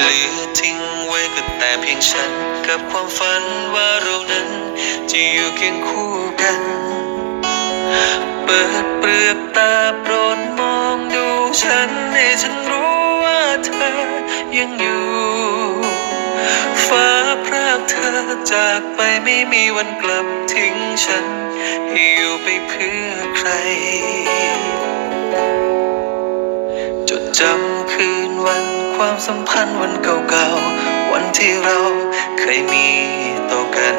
เหลือทิ้งไว้ก็แต่เพียงฉัน กับความฝันว่าเรานั้นจะอยู่เคียงคู่กัน เปิดเปลือกตาโปรดมองดูฉันให้ฉันรู้ว่าเธอยังอยู่ ฟ้าพรากเธอจากไปไม่มีวันกลับทิ้งฉัน ให้อยู่ไปเพื่อใคร สัมพันธ์วันเก่าๆ วันที่เราเคยมีต่อกัน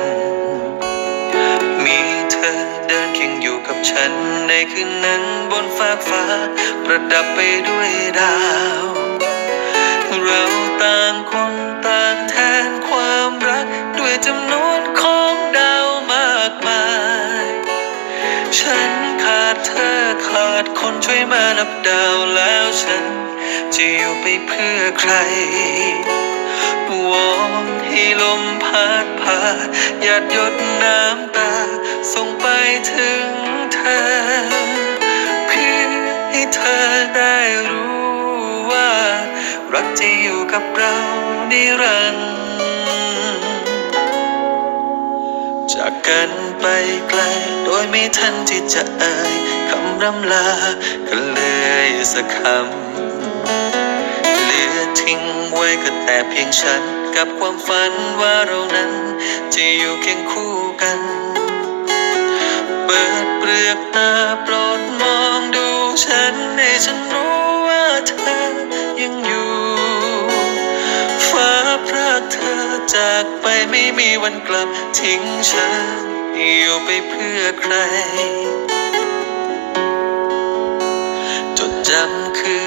มีเธอเดินเคียงอยู่กับฉัน ในคืนนั้นบนฟากฟ้า ประดับไปด้วยดาว เราต่างคนต่างแทนความรักด้วยจำนวนของดาวมากมาย ฉันขาดเธอขาดคนช่วยมานับดาวแล้วฉัน จะอยู่ไปเพื่อใครวอนให้ลมพัดพาหยาดหยดน้ำตา ส่งไปถึงเธอ เพื่อให้เธอได้รู้ว่า รักจะอยู่กับเรานิรันดร์จากกันไปไกลโดยไม่ทันที่จะเอ่ยคำร่ำลากันเลยสักคำ ว้ก็แต่เพียงฉัน กับความฝันว่าเรานั้น จะอยู่เคียงคู่กัน เปิดเปลือกตาโปรดมองดูฉันให้ฉันรู้ว่าเธอยังอยู่ ฟ้าพรากเธอจากไปไม่มีวันกลับทิ้งฉัน อยู่ไปเพื่อใคร จดจำคืนวัน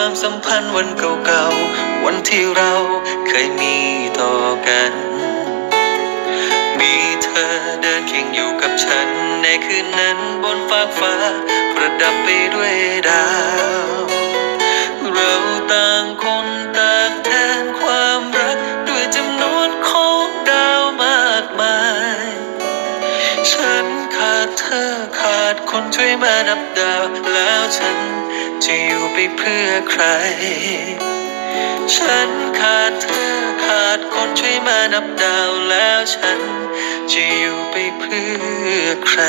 ความสัมพันธ์วันเก่าๆ วันที่เราเคยมีต่อกัน มีเธอเดินเคียงอยู่กับฉัน ในคืนนั้นบนฟากฟ้า ประดับไปด้วยดาว เราต่างคนต่างแทนความรัก ด้วยจำนวนของดาวมากมาย ฉันขาดเธอขาดคนช่วยมานับดาวแล้วฉัน จะอยู่ไปเพื่อใคร ฉันขาดเธอขาดคนช่วยมานับดาวแล้วฉัน จะอยู่ไปเพื่อใคร